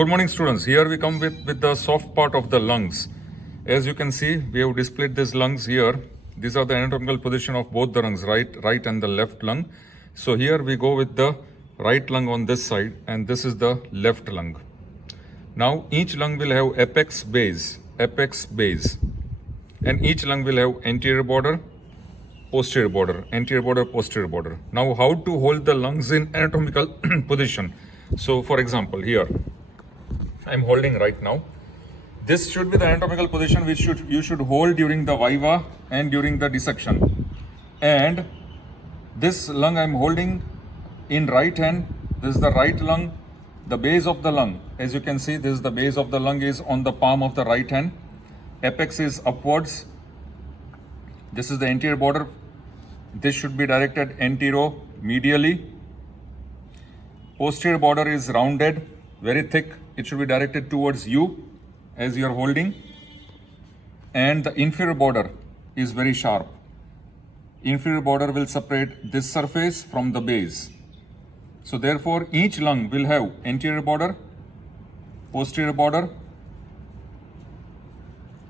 Good morning, students. Here we come with the soft part of the lungs. As you can see, we have displayed these lungs here. These are the anatomical position of both the lungs, right and the left lung. So here we go with the right lung on this side, and this is the left lung. Now each lung will have apex, base, and each lung will have anterior border, posterior border, anterior border, posterior border. Now how to hold the lungs in anatomical position? So for example, here I'm holding right now. This should be the anatomical position which you should hold during the viva and during the dissection. And this lung I'm holding in right hand. This is the right lung, the base of the lung. As you can see, this is the base of the lung is on the palm of the right hand. Apex is upwards. This is the anterior border. This should be directed anteromedially. Posterior border is rounded, very thick. It should be directed towards you as you are holding. And the inferior border is very sharp. Inferior border will separate this surface from the base. So therefore, each lung will have anterior border, posterior border,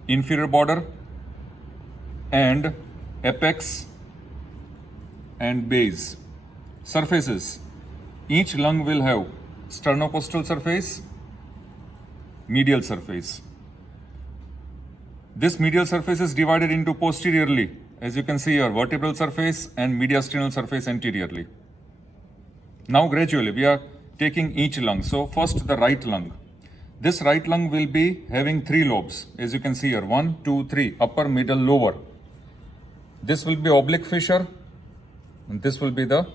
inferior border, and apex and base. Surfaces. Each lung will have sternocostal surface, medial surface. This medial surface is divided into posteriorly, as you can see here, vertebral surface and mediastinal surface anteriorly. Now gradually we are taking each lung. So first the right lung. This right lung will be having 3 lobes, as you can see here, 1, 2, 3, upper, middle, lower. This will be oblique fissure, and this will be the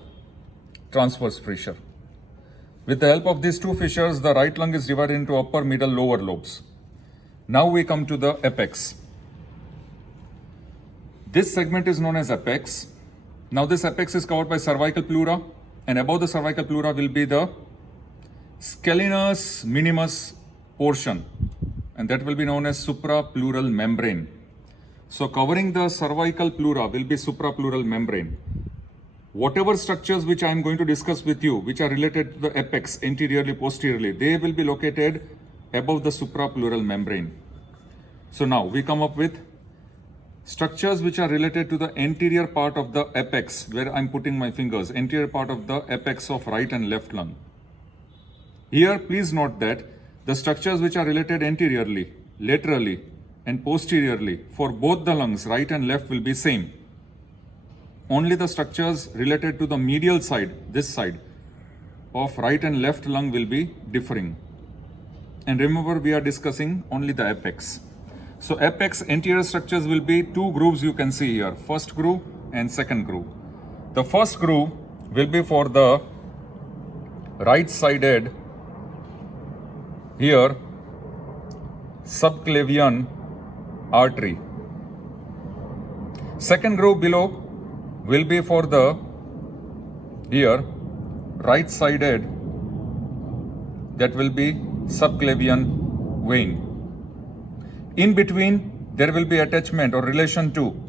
transverse fissure. With the help of these 2 fissures, the right lung is divided into upper, middle, lower lobes. Now we come to the apex. This segment is known as apex. Now this apex is covered by cervical pleura, and above the cervical pleura will be the scalenus minimus portion, and that will be known as suprapleural membrane. So covering the cervical pleura will be suprapleural membrane. Whatever structures which I am going to discuss with you, which are related to the apex, anteriorly, posteriorly, they will be located above the suprapleural membrane. So now we come up with structures which are related to the anterior part of the apex, where I'm putting my fingers, anterior part of the apex of right and left lung. Here, please note that the structures which are related anteriorly, laterally, and posteriorly for both the lungs, right and left, will be same. Only the structures related to the medial side, this side, of right and left lung will be differing. And remember, we are discussing only the apex. So apex anterior structures will be 2 grooves you can see here, first groove and second groove. The first groove will be for the right sided here subclavian artery. Second groove below will be for the here right sided, that will be subclavian vein. In between there will be attachment or relation to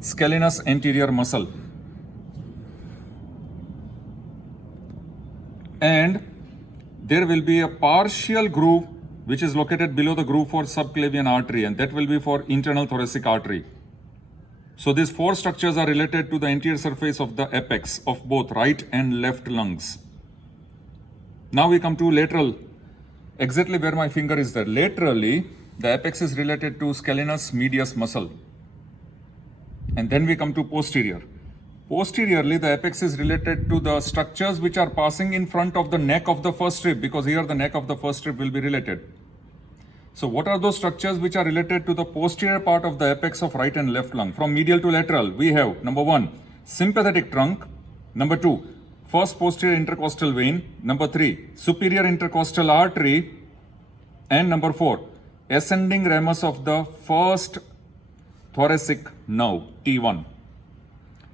scalenus anterior muscle, and there will be a partial groove which is located below the groove for subclavian artery, and that will be for internal thoracic artery. So these 4 structures are related to the anterior surface of the apex of both right and left lungs. Now we come to lateral, exactly where my finger is there. Laterally, the apex is related to scalenus medius muscle. And then we come to posterior. Posteriorly, the apex is related to the structures which are passing in front of the neck of the first rib, because here the neck of the first rib will be related. So what are those structures which are related to the posterior part of the apex of right and left lung? From medial to lateral, we have number 1, sympathetic trunk. Number 2, first posterior intercostal vein. Number 3, superior intercostal artery. And number 4, ascending ramus of the first thoracic nerve, T1.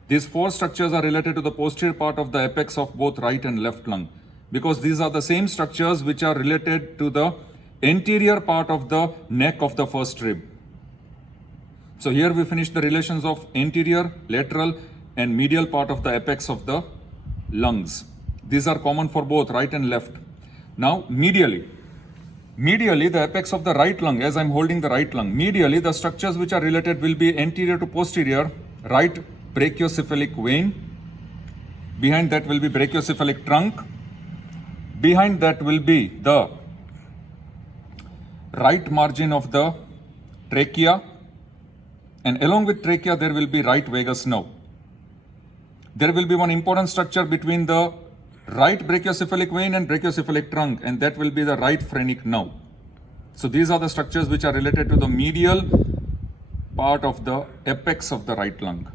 These 4 structures are related to the posterior part of the apex of both right and left lung, because these are the same structures which are related to the anterior part of the neck of the first rib. So here we finish the relations of anterior, lateral, and medial part of the apex of the lungs. These are common for both right and left. Now medially, Medially, the apex of the right lung, as I'm holding the right lung, medially, the structures which are related will be anterior to posterior, right brachiocephalic vein. Behind that will be brachiocephalic trunk. Behind that will be the right margin of the trachea. And along with trachea, there will be right vagus nerve. There will be one important structure between the right brachiocephalic vein and brachiocephalic trunk, and that will be the right phrenic nerve. So these are the structures which are related to the medial part of the apex of the right lung.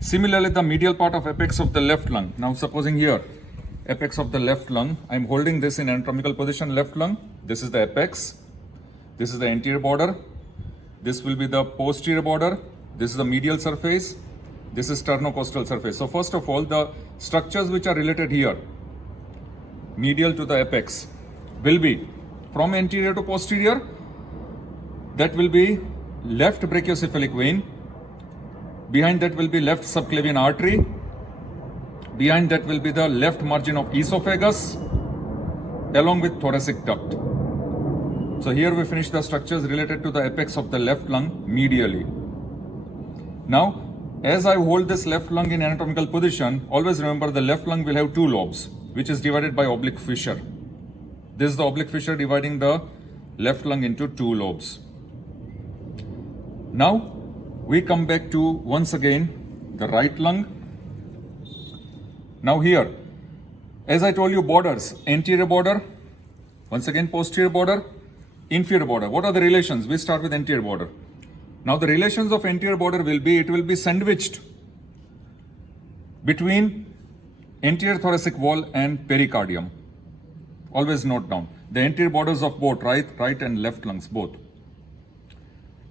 Similarly, the medial part of apex of the left lung. Now supposing here, apex of the left lung, I'm holding this in anatomical position, left lung. This is the apex. This is the anterior border. This will be the posterior border. This is the medial surface. This is sternocostal surface. So first of all, the structures which are related here, medial to the apex, will be from anterior to posterior. That will be left brachiocephalic vein. Behind that will be left subclavian artery. Behind that will be the left margin of esophagus, along with thoracic duct. So here we finish the structures related to the apex of the left lung medially. Now, as I hold this left lung in anatomical position, always remember the left lung will have two lobes, which is divided by oblique fissure. This is the oblique fissure dividing the left lung into two lobes. Now, we come back to once again the right lung. Now here, as I told you, borders, anterior border, once again posterior border, inferior border. What are the relations? We start with anterior border. Now the relations of anterior border will be, it will be sandwiched between anterior thoracic wall and pericardium. Always note down the anterior borders of both right and left lungs, both.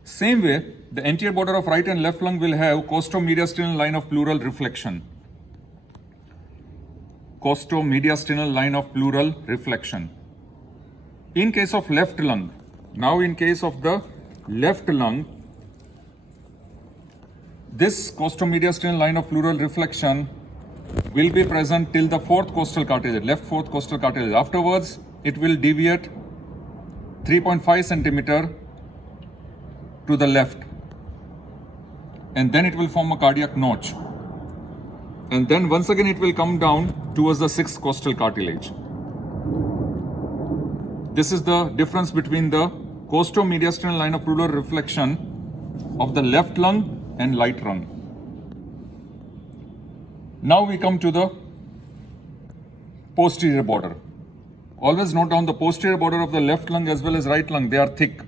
Same way, the anterior border of right and left lung will have costo-mediastinal line of pleural reflection. Costo-mediastinal line of pleural reflection. In case of left lung, now in case of the left lung, this costo-mediastinal line of pleural reflection will be present till the fourth costal cartilage, left fourth costal cartilage. Afterwards, it will deviate 3.5 centimeter to the left, and then it will form a cardiac notch. And then once again it will come down towards the sixth costal cartilage. This is the difference between the costo-mediastinal line of pleural reflection of the left lung and right lung. Now we come to the posterior border. Always note down the posterior border of the left lung as well as right lung. They are thick,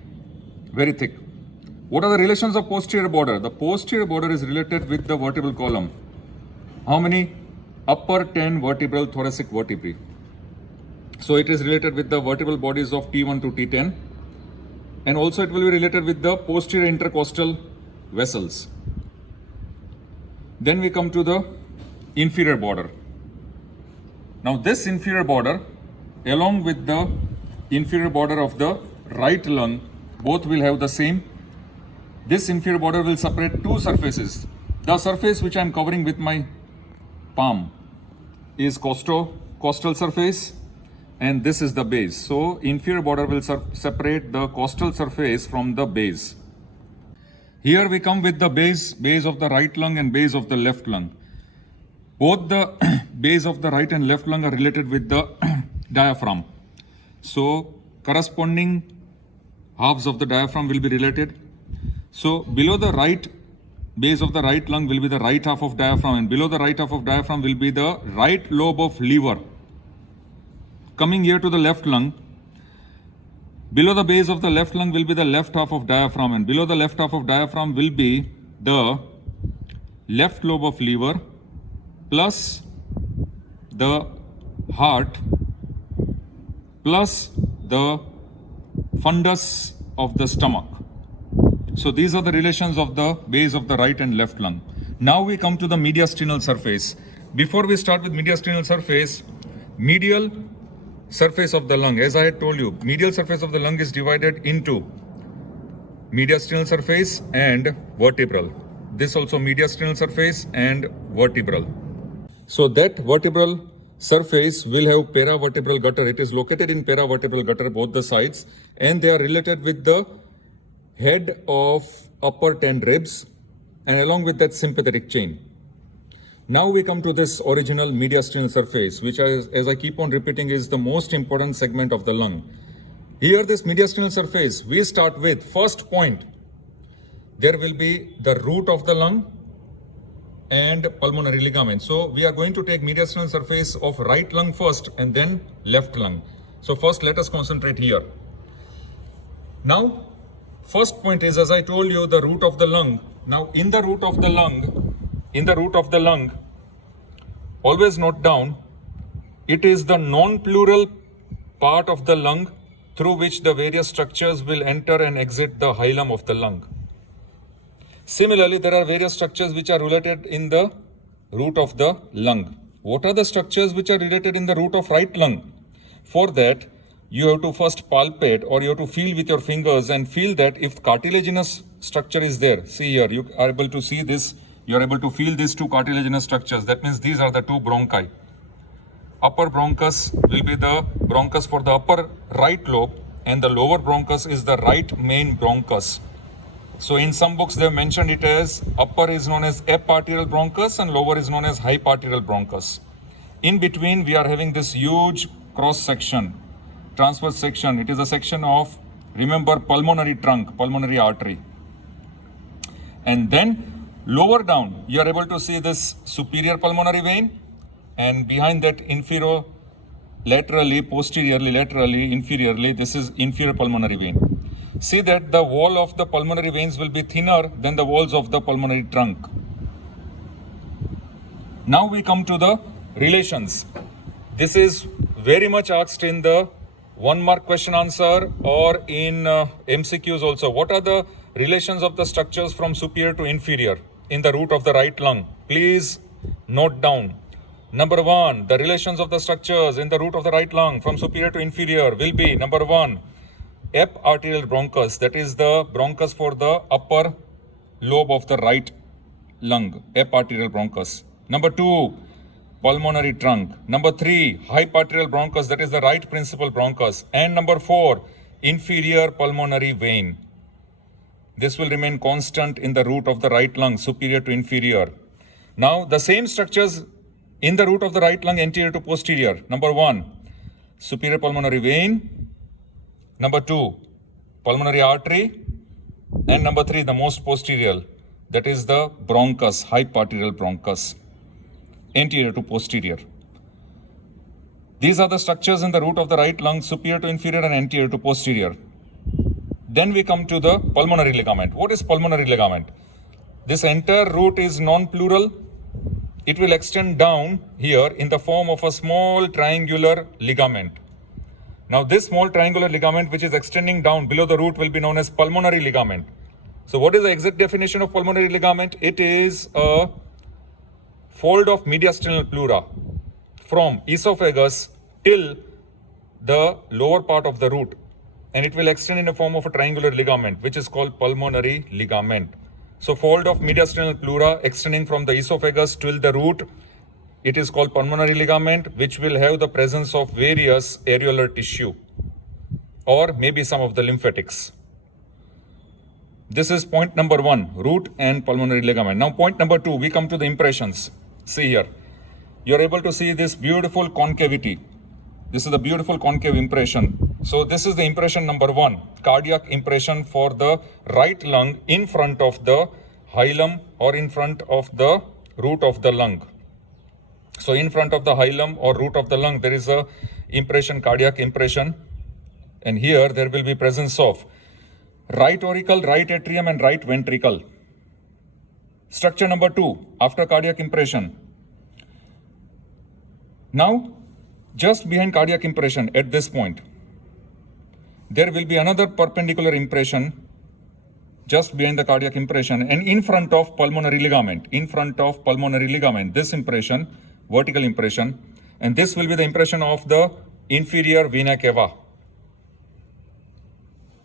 very thick. What are the relations of posterior border? The posterior border is related with the vertebral column. How many? Upper 10 vertebral thoracic vertebrae. So it is related with the vertebral bodies of T1 to T10. And also it will be related with the posterior intercostal vessels. Then we come to the inferior border. Now this inferior border, along with the inferior border of the right lung, both will have the same. This inferior border will separate two surfaces. The surface which I am covering with my palm is costal surface, and this is the base. So inferior border will separate the costal surface from the base. Here we come with the base of the right lung and base of the left lung. Both the base of the right and left lung are related with the diaphragm. So corresponding halves of the diaphragm will be related. So below the right base of the right lung will be the right half of diaphragm, and below the right half of diaphragm will be the right lobe of liver. Coming here to the left lung, below the base of the left lung will be the left half of diaphragm, and below the left half of diaphragm will be the left lobe of liver plus the heart plus the fundus of the stomach. So these are the relations of the base of the right and left lung. Now we come to the mediastinal surface. Before we start with mediastinal surface, medial surface of the lung, as I had told you, medial surface of the lung is divided into mediastinal surface and vertebral. This also mediastinal surface and vertebral. So that vertebral surface will have paravertebral gutter. It is located in paravertebral gutter, both the sides, and they are related with the head of upper 10 ribs and along with that sympathetic chain. Now we come to this original mediastinal surface, which as I keep on repeating is the most important segment of the lung. Here this mediastinal surface, we start with first point. There will be the root of the lung and pulmonary ligament. So we are going to take mediastinal surface of right lung first and then left lung. So first let us concentrate here. Now first point is, as I told you, the root of the lung. Now in the root of the lung, always note down, it is the non-pleural part of the lung through which the various structures will enter and exit the hilum of the lung. Similarly, there are various structures which are related in the root of the lung. What are the structures which are related in the root of right lung? For that, you have to first palpate, or you have to feel with your fingers and feel that if cartilaginous structure is there. See here, you are able to see this. You are able to feel these two cartilaginous structures. That means these are the two bronchi. Upper bronchus will be the bronchus for the upper right lobe, and the lower bronchus is the right main bronchus. So in some books they have mentioned it as upper is known as eparterial bronchus and lower is known as hyparterial bronchus. In between we are having this huge cross section, transverse section. It is a section of, remember, pulmonary trunk, pulmonary artery. And then lower down you are able to see this superior pulmonary vein, and behind that inferior, laterally, posteriorly, laterally, inferiorly, this is inferior pulmonary vein. See that the wall of the pulmonary veins will be thinner than the walls of the pulmonary trunk. Now we come to the relations. This is very much asked in the 1-mark question answer or in MCQs also. What are the relations of the structures from superior to inferior in the root of the right lung? Please note down. Number 1, the relations of the structures in the root of the right lung from superior to inferior will be, number 1, eparterial bronchus, that is the bronchus for the upper lobe of the right lung, eparterial bronchus. Number 2, pulmonary trunk. Number 3, hyparterial bronchus, that is the right principal bronchus. And number 4, inferior pulmonary vein. This will remain constant in the root of the right lung, superior to inferior. Now the same structures in the root of the right lung, anterior to posterior. Number 1, superior pulmonary vein. Number 2, pulmonary artery. And number 3, the most posterior, that is the bronchus, hyparterial bronchus, anterior to posterior. These are the structures in the root of the right lung, superior to inferior and anterior to posterior. Then we come to the pulmonary ligament. What is pulmonary ligament? This entire root is non-pleural. It will extend down here in the form of a small triangular ligament. Now this small triangular ligament which is extending down below the root will be known as pulmonary ligament. So what is the exact definition of pulmonary ligament? It is a fold of mediastinal pleura from esophagus till the lower part of the root, and it will extend in the form of a triangular ligament which is called pulmonary ligament. So fold of mediastinal pleura extending from the esophagus till the root, it is called pulmonary ligament, which will have the presence of various areolar tissue or maybe some of the lymphatics. This is point number 1, root and pulmonary ligament. Now point number 2, we come to the impressions. See here, you are able to see this beautiful concavity. This is the beautiful concave impression. So this is the impression number 1, cardiac impression for the right lung in front of the hilum or in front of the root of the lung. So in front of the hilum or root of the lung, there is a impression, cardiac impression. And here there will be presence of right auricle, right atrium and right ventricle. Structure number 2, after cardiac impression. Now, just behind cardiac impression at this point, there will be another perpendicular impression just behind the cardiac impression and in front of pulmonary ligament. In front of pulmonary ligament, this impression, vertical impression, and this will be the impression of the inferior vena cava.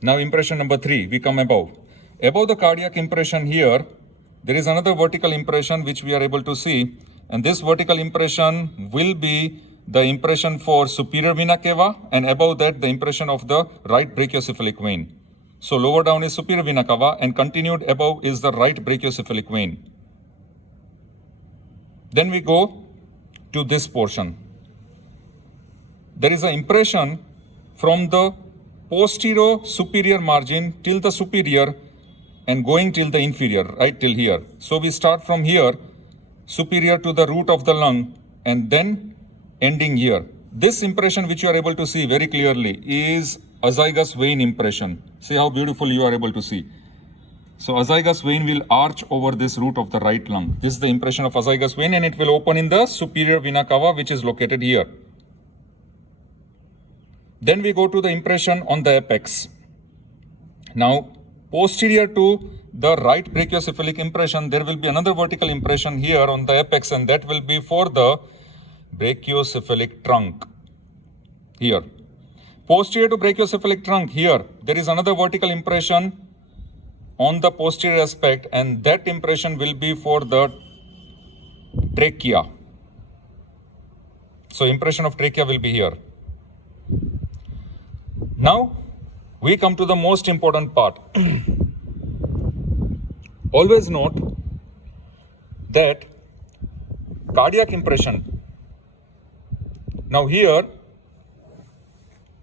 Now impression number 3, we come above. Above the cardiac impression here, there is another vertical impression which we are able to see, and this vertical impression will be the impression for superior vena cava, and above that the impression of the right brachiocephalic vein. So lower down is superior vena cava and continued above is the right brachiocephalic vein. Then we go to this portion. There is an impression from the posterior superior margin till the superior and going till the inferior, right till here. So we start from here, superior to the root of the lung, and then ending here. This impression which you are able to see very clearly is azygous vein impression. See how beautiful you are able to see. So azygous vein will arch over this root of the right lung. This is the impression of azygous vein, and it will open in the superior vena cava, which is located here. Then we go to the impression on the apex. Now, posterior to the right brachiocephalic impression, there will be another vertical impression here on the apex, and that will be for the brachiocephalic trunk here. Posterior to brachiocephalic trunk here, there is another vertical impression on the posterior aspect, and that impression will be for the trachea. So impression of trachea will be here. Now we come to the most important part. Always note that cardiac impression. Now here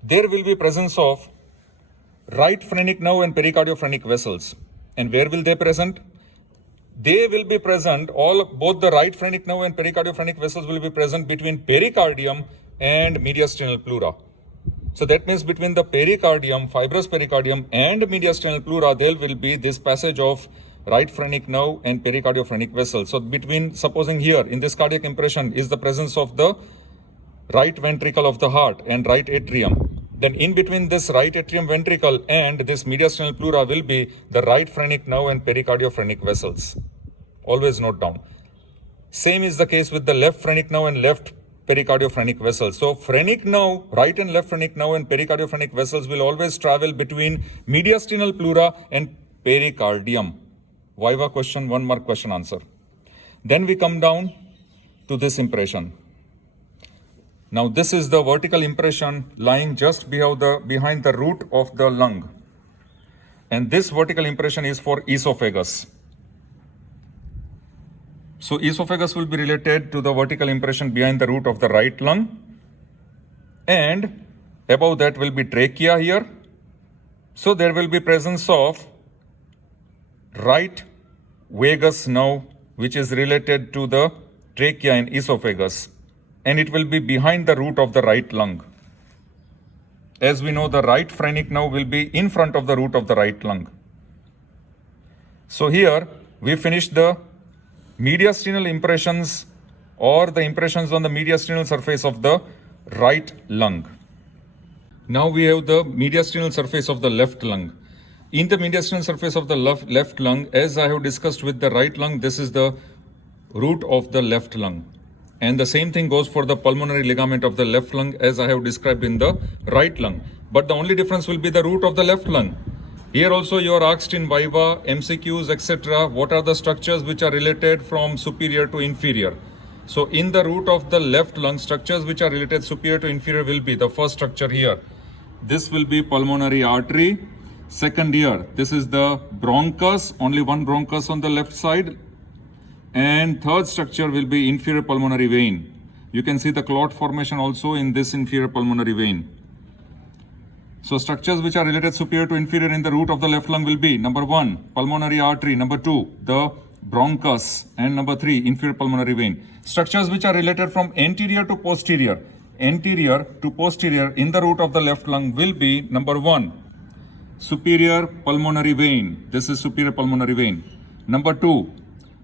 there will be presence of right phrenic nerve and pericardiophrenik vessels. And where will they present? They will be present, both the right phrenic nerve and pericardiophrenik vessels will be present between pericardium and mediastinal pleura. So that means between the pericardium, fibrous pericardium and mediastinal pleura, there will be this passage of right phrenic nerve and pericardiophrenik vessels. So between, supposing here in this cardiac impression is the presence of the right ventricle of the heart and right atrium. Then in between this right atrium ventricle and this mediastinal pleura will be the right phrenic nerve and pericardiophrenik vessels. Always note down. Same is the case with the left phrenic nerve and left pericardiophrenik vessels. So phrenic nerve, right and left phrenic nerve and pericardiophrenik vessels will always travel between mediastinal pleura and pericardium. Viva question, 1 mark question answer. Then we come down to this impression. Now this is the vertical impression lying just behind the root of the lung. And this vertical impression is for esophagus. So esophagus will be related to the vertical impression behind the root of the right lung. And above that will be trachea here. So there will be presence of right vagus nerve, which is related to the trachea and esophagus. And it will be behind the root of the right lung. As we know, the right phrenic nerve will be in front of the root of the right lung. So here we finished the mediastinal impressions or the impressions on the mediastinal surface of the right lung. Now we have the mediastinal surface of the left lung. In the mediastinal surface of the left lung, as I have discussed with the right lung, this is the root of the left lung. And the same thing goes for the pulmonary ligament of the left lung as I have described in the right lung. But the only difference will be the root of the left lung. Here also you are asked in Viva, MCQs, etc. what are the structures which are related from superior to inferior. So in the root of the left lung, structures which are related superior to inferior will be the first structure here. This will be pulmonary artery. Second here, this is the bronchus, only one bronchus on the left side. And third structure will be inferior pulmonary vein. You can see the clot formation also in this inferior pulmonary vein. So structures which are related superior to inferior in the root of the left lung will be number 1, pulmonary artery, number 2, the bronchus, and number 3, inferior pulmonary vein. Structures which are related from anterior to posterior in the root of the left lung will be number 1, superior pulmonary vein. This is superior pulmonary vein. Number 2,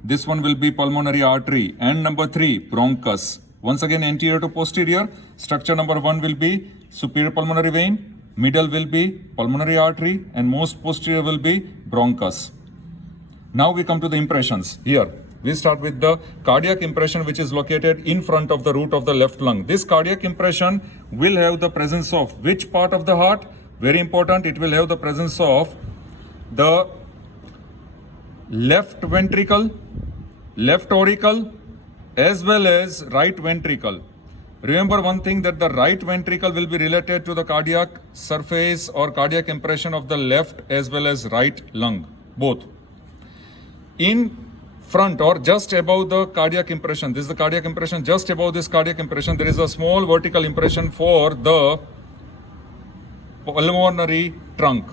this one will be pulmonary artery, and number 3, bronchus. Once again, anterior to posterior, structure number 1 will be superior pulmonary vein, middle will be pulmonary artery, and most posterior will be bronchus. Now we come to the impressions. Here, we start with the cardiac impression, which is located in front of the root of the left lung. This cardiac impression will have the presence of which part of the heart? Very important, it will have the presence of the left ventricle, left auricle, as well as right ventricle. Remember one thing, that the right ventricle will be related to the cardiac surface or cardiac impression of the left as well as right lung, both. In front or just above the cardiac impression, this is the cardiac impression, just above this cardiac impression, there is a small vertical impression for the pulmonary trunk.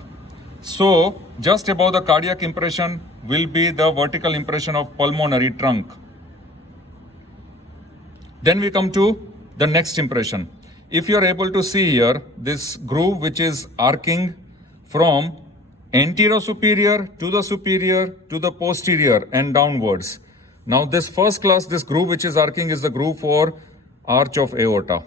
So, just above the cardiac impression will be the vertical impression of pulmonary trunk. Then we come to the next impression. If you are able to see here, this groove which is arcing from anterior superior to the posterior and downwards. Now this first class, this groove which is arcing is the groove for arch of aorta.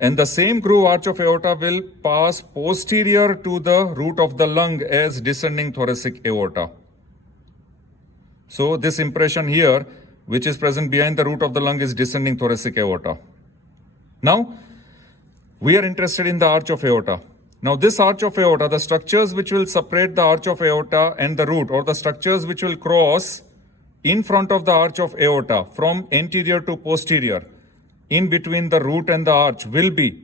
And the same groove arch of aorta will pass posterior to the root of the lung as descending thoracic aorta. So this impression here, which is present behind the root of the lung, is descending thoracic aorta. Now, we are interested in the arch of aorta. Now, this arch of aorta, the structures which will separate the arch of aorta and the root, or the structures which will cross in front of the arch of aorta from anterior to posterior, in between the root and the arch, will be,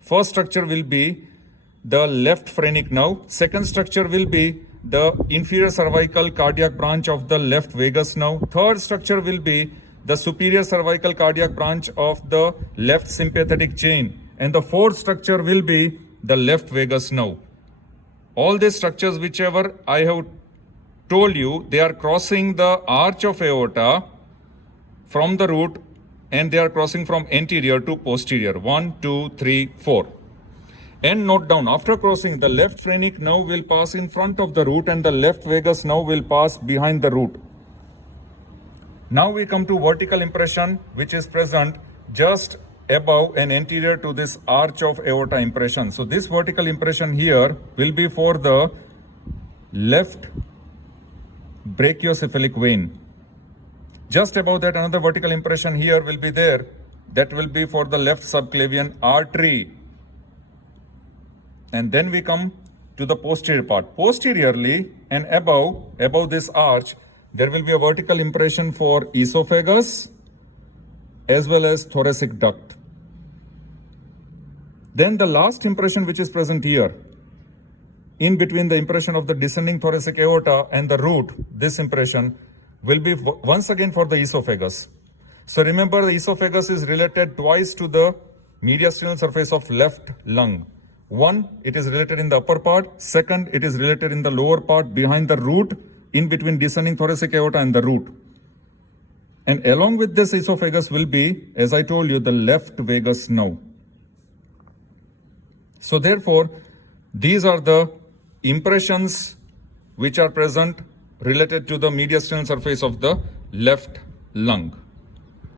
first structure will be the left phrenic nerve, second structure will be the inferior cervical cardiac branch of the left vagus nerve. Third structure will be the superior cervical cardiac branch of the left sympathetic chain. And the fourth structure will be the left vagus nerve. All these structures, whichever I have told you, they are crossing the arch of aorta from the root, and they are crossing from anterior to posterior. 1, 2, 3, 4. And note down, after crossing, the left phrenic nerve will pass in front of the root and the left vagus nerve will pass behind the root. Now we come to vertical impression, which is present just above and anterior to this arch of aorta impression. So this vertical impression here will be for the left brachiocephalic vein. Just above that, another vertical impression here will be there. That will be for the left subclavian artery. And then we come to the posterior part. Posteriorly and above this arch, there will be a vertical impression for esophagus as well as thoracic duct. Then the last impression which is present here, in between the impression of the descending thoracic aorta and the root, this impression will be once again for the esophagus. So remember, the esophagus is related twice to the mediastinal surface of left lung. One, it is related in the upper part. Second, it is related in the lower part behind the root, in between descending thoracic aorta and the root. And along with this esophagus will be, as I told you, the left vagus nerve. So therefore, these are the impressions which are present related to the mediastinal surface of the left lung.